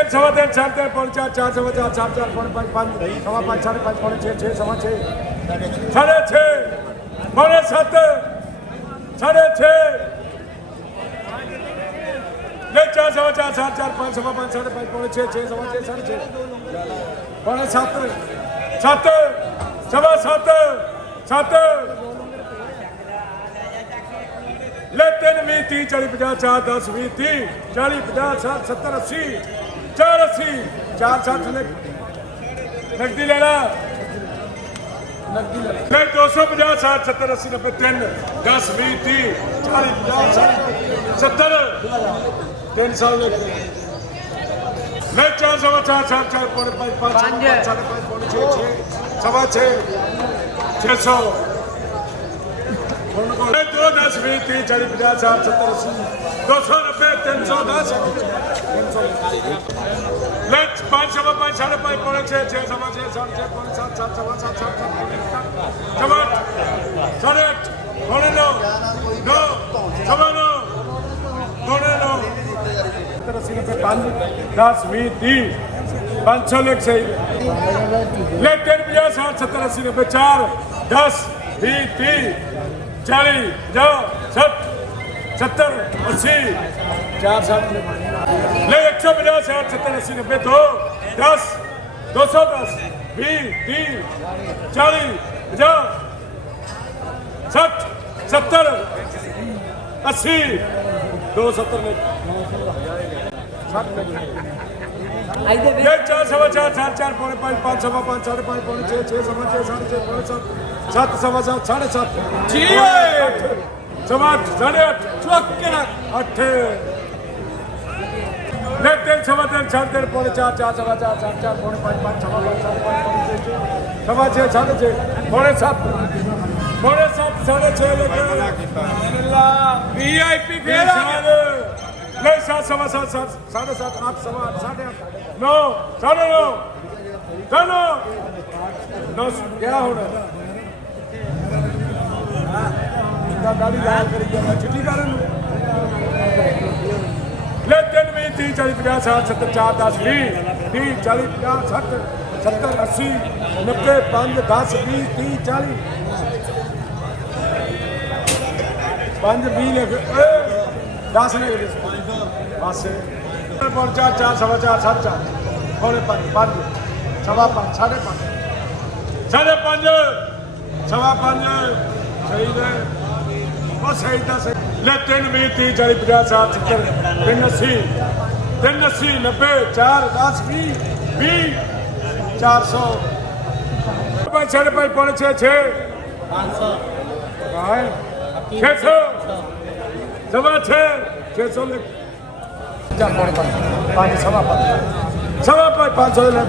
लेते सवा तीन साढ़े तीन पौने चार चार सवा चार साढ़े चार पौने पाँच पाँच सवा पाँच साढ़े पाँच पौने छः छः सवा छः साढ़े छः पौने सात साढ़े छः ले चार सवा चार साढ़े चार पाँच सवा पाँच साढ़े पाँच पौने छः छः सवा छः साढ़े छः पौने सात सात सवा सात सात ले तीन 20 30 40 50 चार 10 20 30 40 50 60 70 80 चार 80 चार 60 नकदी लेना ले 250 60 70 80 90 3 10 20 30 40 50 60 70 300 ले 4 सवा 4 4 4 पौने 5 5 साढ़े 5 पौने 6 6 सवा 6 600 2 10 20 30 40 50 60 70 80 290 310 ले 5 सवा 5 साढ़े 5 पौने 6 6 सवा 6 साढ़े 6 पौने 7 7 सवा 7 7 सवा 8 साढ़े 8 पौने 9 9 सवा 9 पौने 9 80 90 5 10 20 30 500 लेख सही ले 3 50 60 70 80 90 4 10 20 30 40 50 60 70 80 4 60 ले 150 60 70 80 90 2 10 210 20 30 40 50 60 70 80 270 ले 4 सवा 4 साढ़े 4 पौने 5 5 सवा 5 साढ़े 5 पौने 6 6 सवा 6 साढ़े 6 पौने 7 7 सवा 7 साढ़े 7 सवा 8 साढ़े 8 8 ले 3 सवा 3 साढ़े 3 पौने 4 4 सवा 4 साढ़े 4 पौने 5 5 सवा 5 साढ़े 5 पौने 6 सवा 6 साढ़े 6 पौने 7 साढ़े 6 लेकर वीआईपी फेल ले 7 सवा 7 साढ़े 7 8 सवा 8 साढ़े 8 9 साढ़े 9 9 10 क्या हो रहा है गाड़ी लाल करी छुट्टी कर ले 3 20 30 40 50 60 70 4 10 20 30 40 50 60 70 80 90 5 10 20 30 40 5 20 ले 10 ले बस पौने 4 4 सवा 4 साढ़े 4 पौने 5 5 सवा 5 साढ़े 5 साढ़े 5 सवा 5 सही है वो सही था सही ले 3 20 30 40 50 60 70 3 80 90 4 10 20 20 400 साढ़े 5 पौने 6 6 600 सवा 6 600 ले 4 पौने 5 सवा 5 500 ले